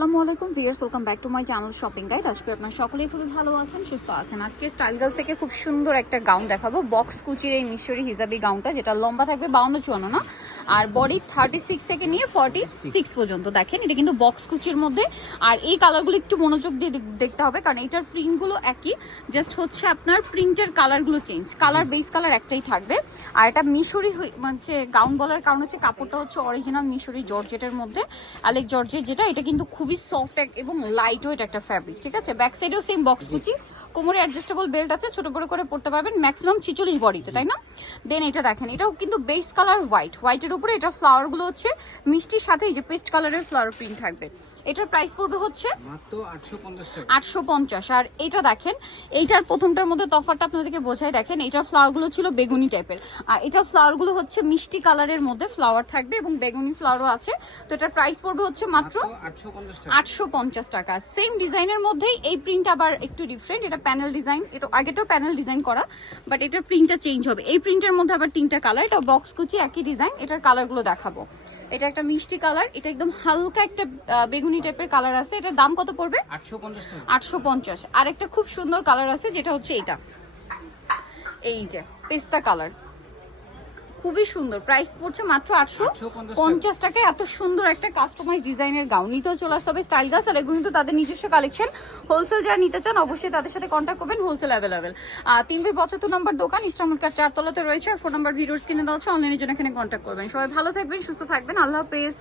আসসালামু আলাইকুম viewers welcome back to my channel shopping guide. আজকে আপনার সকলেই খুবই ভালো আছেন, সুস্থ আছেন। আজকে স্টাইল গার্লস থেকে খুব সুন্দর একটা গাউন দেখাবো। বক্স কুচির এই মিশরি হিজাবি গাউনটা, যেটা লম্বা থাকবে বাউন্ন চুয়ান্ন, না? আর বডি থার্টি সিক্স থেকে নিয়ে ফর্টি সিক্স পর্যন্ত। দেখেন এটা কিন্তু বক্স কুচির মধ্যে। আর এই কালারগুলো একটু মনোযোগ দিয়ে দেখতে হবে কারণ এটার প্রিন্টগুলো একই। জাস্ট হচ্ছে আপনার প্রিন্টের কালারগুলো চেঞ্জ কালার বেস কালার একটাই থাকবে। আর এটা মিশরি হচ্ছে গাউন বলার কারণ হচ্ছে কাপড়টা হচ্ছে অরিজিনাল মিশরি জর্জেটের মধ্যে। আলেক জর্জেট যেটা এটা কিন্তু খুবই সফট এবং লাইট ওয়েট একটা ফ্যাব্রিক ঠিক আছে? ব্যাক সাইডেও সেম বক্স কুচি। কোমরে অ্যাডজাস্টেবল বেল্ট আছে ছোট বড় করে পড়তে পারবেন। ম্যাক্সিমাম ছিচল্লিশ বডিতে তাই না? দেন এটা দেখেন এটাও কিন্তু বেস কালার হোয়াইট হোয়াইটের উপরে এটা ফ্লাওয়ারগুলো হচ্ছে মিষ্টির সাথে এই যে পেস্ট কালারের ফ্লাওয়ার প্রিন্ট থাকবে। এটার প্রাইস পড়বে হচ্ছে আটশো পঞ্চাশ আর এটা দেখেন এইটার প্রথমটার মধ্যে তফাতটা আপনাদেরকে বোঝাই। দেখেন এইটার ফ্লাওয়ারগুলো ছিল বেগুনি টাইপের। আর এটার ফ্লাওয়ারগুলো হচ্ছে মিষ্টি কালারের মধ্যে ফ্লাওয়ার থাকবে এবং বেগুনি ফ্লাওয়ারও আছে। তো এটার প্রাইস পড়বে হচ্ছে মাত্র আটশো পঞ্চাশ টাকা। আটশো পঞ্চাশ টাকা। সেম ডিজাইনের মধ্যেই এই প্রিন্ট আবার একটু ডিফারেন্ট এটা প্যানেল ডিজাইন এটা আগেটাও প্যানেল ডিজাইন করা বাট এটার প্রিন্টটা চেঞ্জ হবে। এই প্রিন্টের মধ্যে আবার তিনটা কালার এটা বক্স কুচি একই ডিজাইন এটার কালারগুলো দেখাবো। এটা একটা মিষ্টি কালার এটা একদম হালকা একটা বেগুনি টাইপের কালার আছে। এটার দাম কত পড়বে? আটশো পঞ্চাশ আর একটা খুব সুন্দর কালার আছে যেটা হচ্ছে এটা। এই যে পেস্তা কালার। খুবই সুন্দর। প্রাইস পড়ছে মাত্র আটশো পঞ্চাশ টাকায়। এত সুন্দর একটা কাস্টমাইজ ডিজাইনের গাউন নিতেও চলে আসতে হবে। স্টাইল গাছ আর এগুলো কিন্তু তাদের নিজস্ব কালেকশন হোলসেল যারা নিতে চান অবশ্যই তাদের সাথে কন্ট্যাক্ট করবেন। হোলসেল অ্যাভেলেবেল তিন বাই পঁচাত্তর নম্বর দোকান ইস্টামুলকার চারতলাতে রয়েছে। আর ফোন নাম্বার ভিডিওস কিনে দেওয়া হচ্ছে অনলাইনের জন্য এখানে কন্ট্যাক্ট করবেন। সবাই ভালো থাকবেন সুস্থ থাকবেন। আল্লাহ হাফেজ।